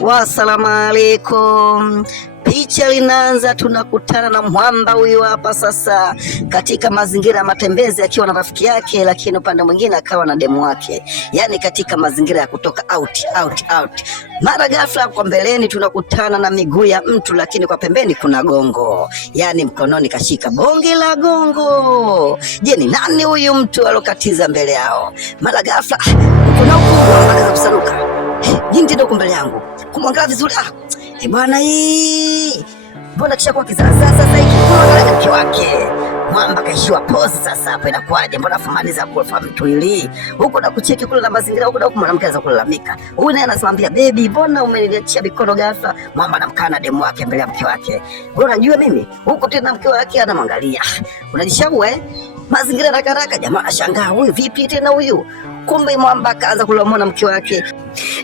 Wasalamu alaikum. Picha linaanza, tunakutana na mwamba huyu hapa sasa katika mazingira ya matembezi akiwa na rafiki yake, lakini upande mwingine akawa na demu wake, yani katika mazingira ya kutoka out. Mara ghafla kwa mbeleni tunakutana na miguu ya mtu, lakini kwa pembeni kuna gongo, yani mkononi kashika bonge la gongo. Je, ni nani huyu mtu alokatiza mbele yao? Mara ghafla kuna ukubwa akaanza kusanuka. Jinsi ndio mbele yangu kumwangalia vizuri, bwana hii mbona kisha kwa kizaza sasa hiki kwa mke wake. Mwamba kaishiwa pose sasa, hapo inakuaje? Mbona famaniza kwa mtu hili huko na kucheki kule na mazingira huko, na mwanamke anaweza kulalamika. Huyu naye anasema baby, mbona umeniachia mikono ghafla? Mwamba anamkana demu wake mbele ya mke wake. Wewe unajua mimi huko tena mke wake anamwangalia. Unajishaua mazingira haraka. Jamaa anashangaa, huyu vipi tena huyu? Kumbe Mwamba kaanza kulamona mke wake.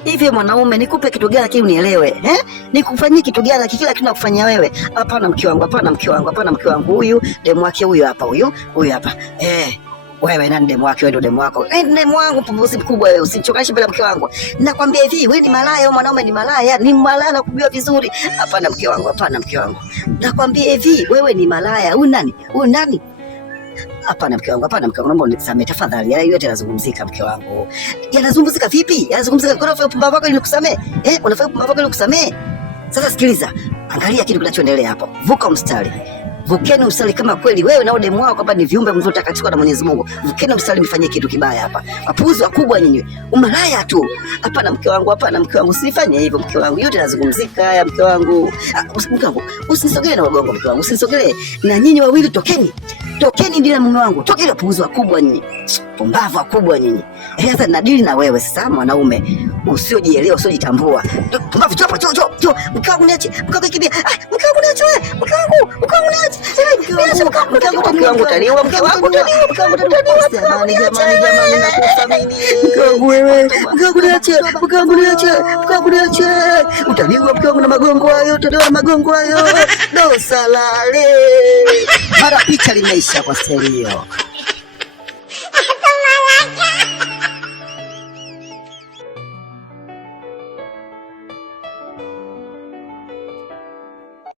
Hivi mwanaume, nikupe kitu gani lakini unielewe? Nikufanyie kitu gani kila kitu nakufanyia wewe? Hapana mke wangu, hapana mke wangu, hapana mke wangu. Huyu demu wake huyu hapa, huyu hapa. Wewe nani demu wake? Wewe ndio demu wako. Demu wangu pumbuzi mkubwa wewe, usichokeshe mbele mke wangu. Nakwambia hivi, wewe ni malaya, mwanaume ni malaya, ni malaya na kujua vizuri. Hapana mke wangu, hapana mke wangu. Nakwambia hivi, wewe ni malaya. Huyu nani? Huyu nani? Hapana mke wangu, hapana mke wangu, naomba unisamehe tafadhali. Yale yote yanazungumzika mke wangu. Yanazungumzika vipi? Yanazungumzika kwa sababu pumbavu wako nilikusamehe. Unafanya pumbavu wako nilikusamehe. Sasa sikiliza, angalia kitu kinachoendelea hapo. Vuka mstari. Vukeni mstari kama kweli wewe na demu wako hapa ni viumbe mlivyotakatifuka na Mwenyezi Mungu. Vukeni mstari, mfanyie kitu kibaya hapa. Wapuuzi wakubwa nyinyi. Umalaya tu. Hapana mke wangu, hapana mke wangu, usifanye hivyo mke wangu. Yote yanazungumzika haya mke wangu. Mke wangu, usinisogelee na wagongo mke wangu, usinisogelee. Na nyinyi wawili tokeni. Tokeni ndio mume wangu. Tokeni wapuuzi wakubwa nyinyi. Pumbavu wakubwa nyinyi. Sasa nadili na wewe sasa, mwanaume usiojielewa, usiojitambua. Pumbavu, njoo mke wangu niache. Mke wangu kimbia. Mke wangu niache wewe. Mke wangu niache. Mke wangu utaliwa, mke wangu utaliwa. Jamani nakuthamini. Mke wangu wewe. Mke wangu niache. Mke wangu niache. Utaliwa mke wangu na magongo hayo, utaliwa na magongo hayo. Dosalale. Mara picha limeisha kwa stereo.